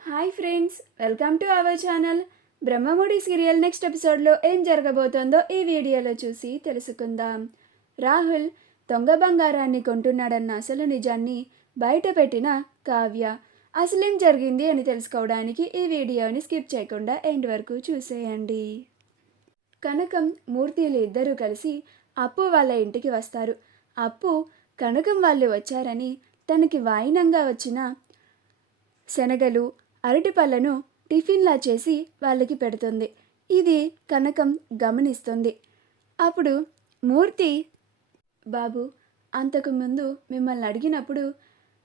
Hi friends, welcome to our channel. Brahmamudi serial next ఎపిసోడ్లో ఏం జరగబోతోందో ఈ వీడియోలో చూసి తెలుసుకుందాం. రాహుల్ దొంగ బంగారాన్ని కొంటున్నాడన్న అసలు నిజాన్ని బయట పెట్టిన కావ్య అసలేం జరిగింది అని తెలుసుకోవడానికి ఈ వీడియోని స్కిప్ చేయకుండా ఎండ్ వరకు చూసేయండి. కనకం మూర్తిలు ఇద్దరూ కలిసి అప్పు వాళ్ళ ఇంటికి వస్తారు. అప్పు కనకం వాళ్ళు వచ్చారని తనకి వాయినంగా వచ్చిన శనగలు అరటిపళ్ళను టిఫిన్లా చేసి వాళ్ళకి పెడుతుంది. ఇది కనకం గమనిస్తుంది. అప్పుడు మూర్తి, బాబు, అంతకుముందు మిమ్మల్ని అడిగినప్పుడు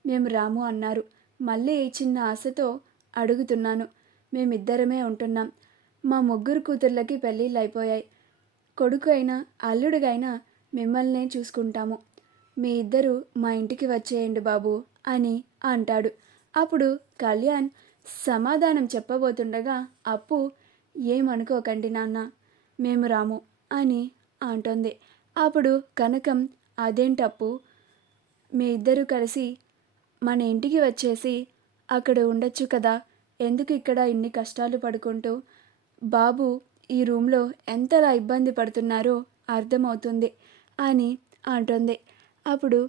మేము రాము అన్నారు. మళ్ళీ చిన్న ఆశతో అడుగుతున్నాను. మేమిద్దరమే ఉంటున్నాం. మా ముగ్గురు కూతుర్లకి పెళ్ళిళ్ళు అయిపోయాయి. కొడుకు అయినా అల్లుడిగైనా మిమ్మల్నే చూసుకుంటాము. మీ ఇద్దరు మా ఇంటికి వచ్చేయండి బాబు అని అంటాడు. అప్పుడు కళ్యాణ్ సమాధానం చెప్పబోతుండగా అప్పు, ఏమనుకోకండి నాన్న, మేము రాము అని అంటుంది. అప్పుడు కనకం, అదేంటప్పు, మీ ఇద్దరు కలిసి మన ఇంటికి వచ్చేసి అక్కడ ఉండొచ్చు కదా, ఎందుకు ఇక్కడ ఇన్ని కష్టాలు పడుకుంటూ? బాబు ఈ రూమ్లో ఎంతలా ఇబ్బంది పడుతున్నారో అర్థమవుతుంది అని అంటుంది. అప్పుడు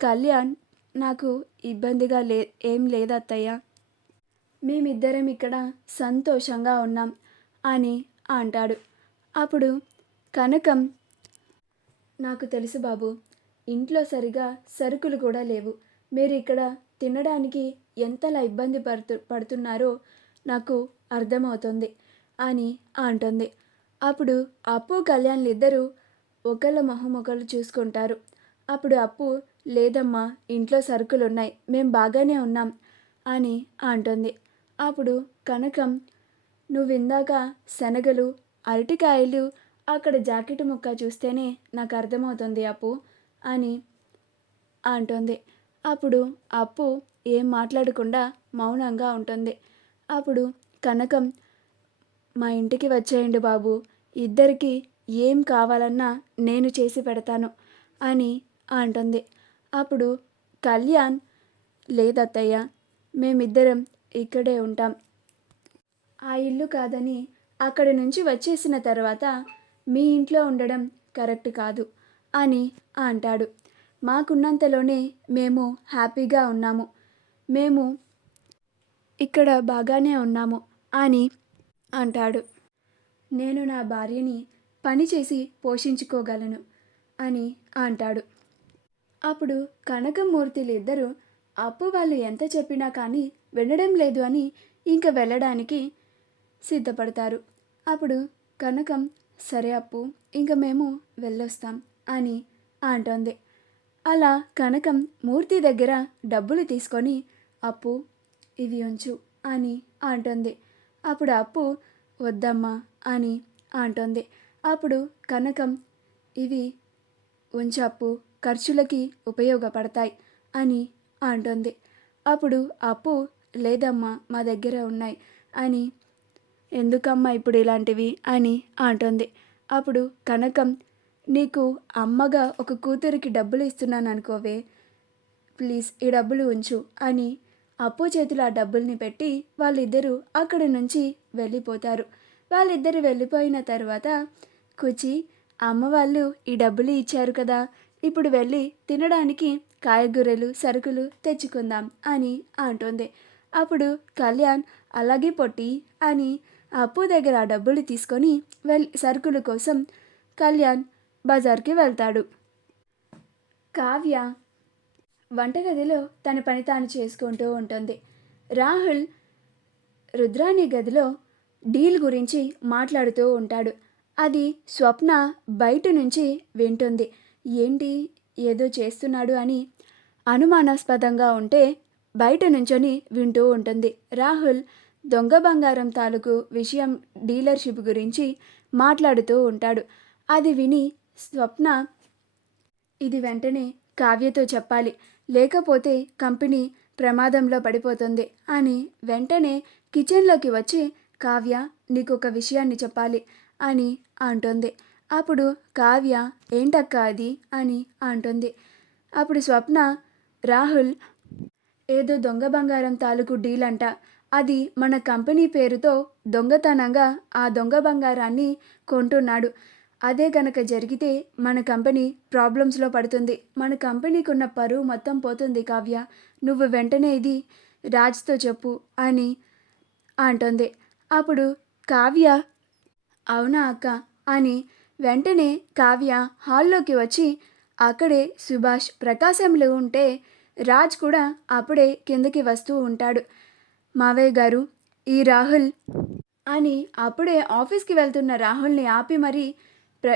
కళ్యాణ్, నాకు ఇబ్బందిగా ఏం లేదత్తయ్య, మేమిద్దరం ఇక్కడ సంతోషంగా ఉన్నాం అని అంటాడు. అప్పుడు కనకం, నాకు తెలుసు బాబు, ఇంట్లో సరిగా సరుకులు కూడా లేవు. మీరు ఇక్కడ తినడానికి ఎంతలా ఇబ్బంది పడుతున్నారో నాకు అర్థమవుతుంది అని అంటుంది. అప్పుడు అప్పు కళ్యాణ్లు ఇద్దరూ ఒకళ్ళ మొహం ఒకళ్ళు చూసుకుంటారు. అప్పుడు అప్పు, లేదమ్మా, ఇంట్లో సరుకులున్నాయి, మేం బాగానే ఉన్నాం అని అంటుంది. అప్పుడు కనకం, నువ్విందాక శనగలు అరటికాయలు అక్కడ జాకెట్ ముక్క చూస్తేనే నాకు అర్థమవుతుంది అప్పు అని అంటుంది. అప్పుడు అప్పు ఏం మాట్లాడకుండా మౌనంగా ఉంటుంది. అప్పుడు కనకం, మా ఇంటికి వచ్చేయండి బాబు, ఇద్దరికి ఏం కావాలన్నా నేను చేసి పెడతాను అని అంటుంది. అప్పుడు కళ్యాణ్, లేదత్తయ్య, మేమిద్దరం ఇక్కడే ఉంటాం. ఆ ఇల్లు కాదని అక్కడి నుంచి వచ్చేసిన తర్వాత మీ ఇంట్లో ఉండడం కరెక్ట్ కాదు అని అంటాడు. మాకున్నంతలోనే మేము హ్యాపీగా ఉన్నాము, మేము ఇక్కడ బాగానే ఉన్నాము అని అంటాడు. నేను నా భార్యని పనిచేసి పోషించుకోగలను అని అంటాడు. అప్పుడు కనకమూర్తిలు ఇద్దరు అప్పు వాళ్ళు ఎంత చెప్పినా కానీ వినడం లేదు అని ఇంక వెళ్ళడానికి సిద్ధపడతారు. అప్పుడు కనకం, సరే అప్పు, ఇంక మేము వెళ్ళొస్తాం అని అంటోంది. అలా కనకం మూర్తి దగ్గర డబ్బులు తీసుకొని, అప్పు, ఇవి ఉంచు అని అంటుంది. అప్పుడు అప్పు, వద్దమ్మా అని అంటుంది. అప్పుడు కనకం, ఇవి ఉంచప్పు, ఖర్చులకి ఉపయోగపడతాయి అని అంటుంది. అప్పుడు అప్పు, లేదమ్మా, మా దగ్గర ఉన్నాయి అని, ఎందుకమ్మా ఇప్పుడు ఇలాంటివి అని అంటుంది. అప్పుడు కనకం, నీకు అమ్మగా ఒక కూతురికి డబ్బులు ఇస్తున్నాను అనుకోవే, ప్లీజ్ ఈ డబ్బులు ఉంచు అని అప్పు చేతిలో ఆ డబ్బుల్ని పెట్టి వాళ్ళిద్దరూ అక్కడి నుంచి వెళ్ళిపోతారు. వాళ్ళిద్దరు వెళ్ళిపోయిన తర్వాత కుచి, అమ్మ వాళ్ళు ఈ డబ్బులు ఇచ్చారు కదా, ఇప్పుడు వెళ్ళి తినడానికి కాయగూరలు సరుకులు తెచ్చుకుందాం అని అంటుంది. అప్పుడు కళ్యాణ్, అలాగే పొట్టి అని అప్పు దగ్గర ఆ డబ్బులు తీసుకొని సరుకుల కోసం కళ్యాణ్ బజార్కి వెళ్తాడు. కావ్య వంటగదిలో తన పని తాను చేసుకుంటూ ఉంటుంది. రాహుల్ రుద్రాణి గదిలో డీల్ గురించి మాట్లాడుతూ ఉంటాడు. అది స్వప్న బయట నుంచి వింటుంది. ఏంటి, ఏదో చేస్తున్నాడు అని అనుమానాస్పదంగా ఉంటే బయట నుంచొని వింటూ ఉంటుంది. రాహుల్ దొంగ బంగారం తాలూకు విషయం, డీలర్షిప్ గురించి మాట్లాడుతూ ఉంటాడు. అది విని స్వప్న, ఇది వెంటనే కావ్యతో చెప్పాలి, లేకపోతే కంపెనీ ప్రమాదంలో పడిపోతుంది అని వెంటనే కిచెన్లోకి వచ్చి, కావ్య, నీకు ఒక విషయాన్ని చెప్పాలి అని అంటుంది. అప్పుడు కావ్య, ఏంటక్క అది అని అంటుంది. అప్పుడు స్వప్న, రాహుల్ ఏదో దొంగ బంగారం తాలూకు డీల్ అంట, అది మన కంపెనీ పేరుతో దొంగతనంగా ఆ దొంగ బంగారాన్ని కొంటున్నాడు. అదే గనక జరిగితే మన కంపెనీ ప్రాబ్లమ్స్‌లో పడుతుంది. మన కంపెనీకి ఉన్న పరువు మొత్తం పోతుంది కావ్య. నువ్వు వెంటనే ఇది రాజ్‌తో చెప్పు అని అంటుంది. అప్పుడు కావ్య అవునా అక్క అని వెంటనే కావ్య హాల్లోకి వచ్చి అక్కడే సుభాష్ ప్రకాశంలో ఉంటే రాజ్ కూడా అప్పుడే కిందకి వస్తూ ఉంటాడు. మావయ్య గారు ఈ రాహుల్ అని అప్పుడే ఆఫీస్కి వెళ్తున్న రాహుల్ని ఆపి మరీ ప్ర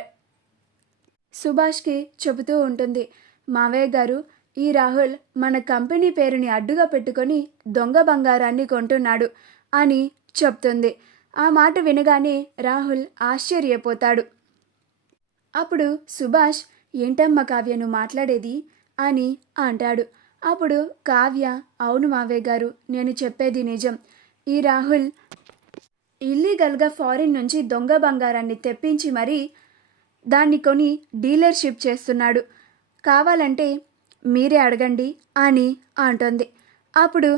సుభాష్కి చెబుతూ ఉంటుంది. మావయ్య గారు ఈ రాహుల్ మన కంపెనీ పేరుని అడ్డుగా పెట్టుకొని దొంగ బంగారాన్ని కొంటున్నాడు అని చెప్తుంది. ఆ మాట వినగానే రాహుల్ ఆశ్చర్యపోతాడు. అప్పుడు సుభాష్ ఏంటమ్మా కావ్య నువ్వు మాట్లాడేది అని అంటాడు. అప్పుడు కావ్య అవును మావయ్య గారు నేను చెప్పేది నిజం. ఈ రాహుల్ ఇల్లీగల్గా ఫారిన్ నుంచి దొంగ బంగారాన్ని తెప్పించి మరీ దాన్ని కొని డీలర్షిప్ చేస్తున్నాడు. కావాలంటే మీరే అడగండి అని అంటుంది. అప్పుడు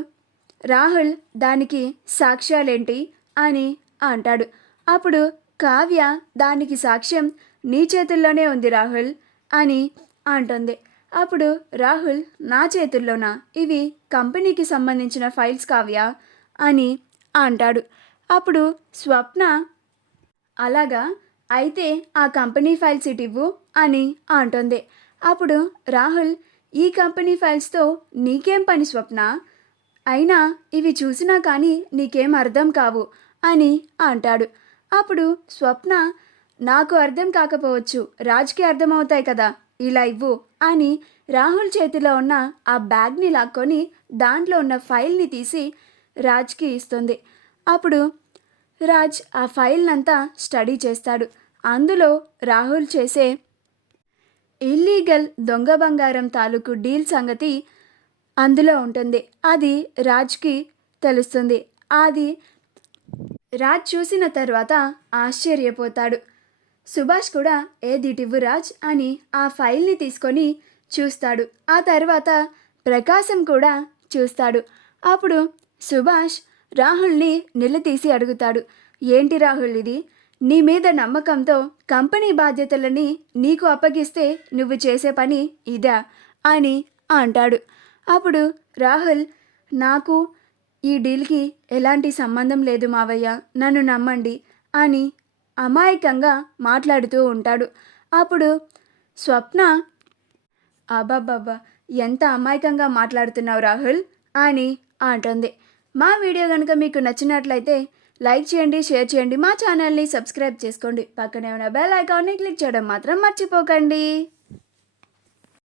రాహుల్ దానికి సాక్ష్యాలేంటి అని అంటాడు. అప్పుడు కావ్య దానికి సాక్ష్యం నీ చేతుల్లోనే ఉంది రాహుల్ అని అంటుంది. అప్పుడు రాహుల్ నా చేతుల్లోనా? ఇవి కంపెనీకి సంబంధించిన ఫైల్స్ కావ్య అని అంటాడు. అప్పుడు స్వప్న అలాగా అయితే ఆ కంపెనీ ఫైల్స్ ఇటివ్వు అని అంటుంది. అప్పుడు రాహుల్ ఈ కంపెనీ ఫైల్స్తో నీకేం పని స్వప్న? అయినా ఇవి చూసినా కానీ నీకేం అర్థం కావు అని అంటాడు. అప్పుడు స్వప్న నాకు అర్థం కాకపోవచ్చు రాజ్కి అర్థమవుతాయి కదా ఇలా ఇవ్వు అని రాహుల్ చేతిలో ఉన్న ఆ బ్యాగ్ని లాక్కొని దాంట్లో ఉన్న ఫైల్ని తీసి రాజ్కి ఇస్తుంది. అప్పుడు రాజ్ ఆ ఫైల్నంతా స్టడీ చేస్తాడు. అందులో రాహుల్ చేసే ఇల్లీగల్ దొంగ బంగారం తాలూకు డీల్ సంగతి అందులో ఉంటుంది. అది రాజ్కి తెలుస్తుంది. అది రాజ్ చూసిన తర్వాత ఆశ్చర్యపోతాడు. సుభాష్ కూడా ఏదిటివ్వు రాజ్ అని ఆ ఫైల్ని తీసుకొని చూస్తాడు. ఆ తర్వాత ప్రకాశం కూడా చూస్తాడు. అప్పుడు సుభాష్ రాహుల్ని నిలదీసి అడుగుతాడు. ఏంటి రాహుల్ ఇది? నీ మీద నమ్మకంతో కంపెనీ బాధ్యతలని నీకు అప్పగిస్తే నువ్వు చేసే పని ఇదా అని అంటాడు. అప్పుడు రాహుల్ నాకు ఈ డీల్కి ఎలాంటి సంబంధం లేదు మావయ్య నన్ను నమ్మండి అని అమాయకంగా మాట్లాడుతూ ఉంటాడు. అప్పుడు స్వప్న అబ్బబ్బబ్బా ఎంత అమాయకంగా మాట్లాడుతున్నావు రాహుల్ అని అంటుంది. మా వీడియో కనుక మీకు నచ్చినట్లయితే లైక్ చేయండి, షేర్ చేయండి, మా ఛానల్ని సబ్స్క్రైబ్ చేసుకోండి. పక్కనే ఉన్న బెల్ ఐకాన్ని క్లిక్ చేయడం మాత్రం మర్చిపోకండి.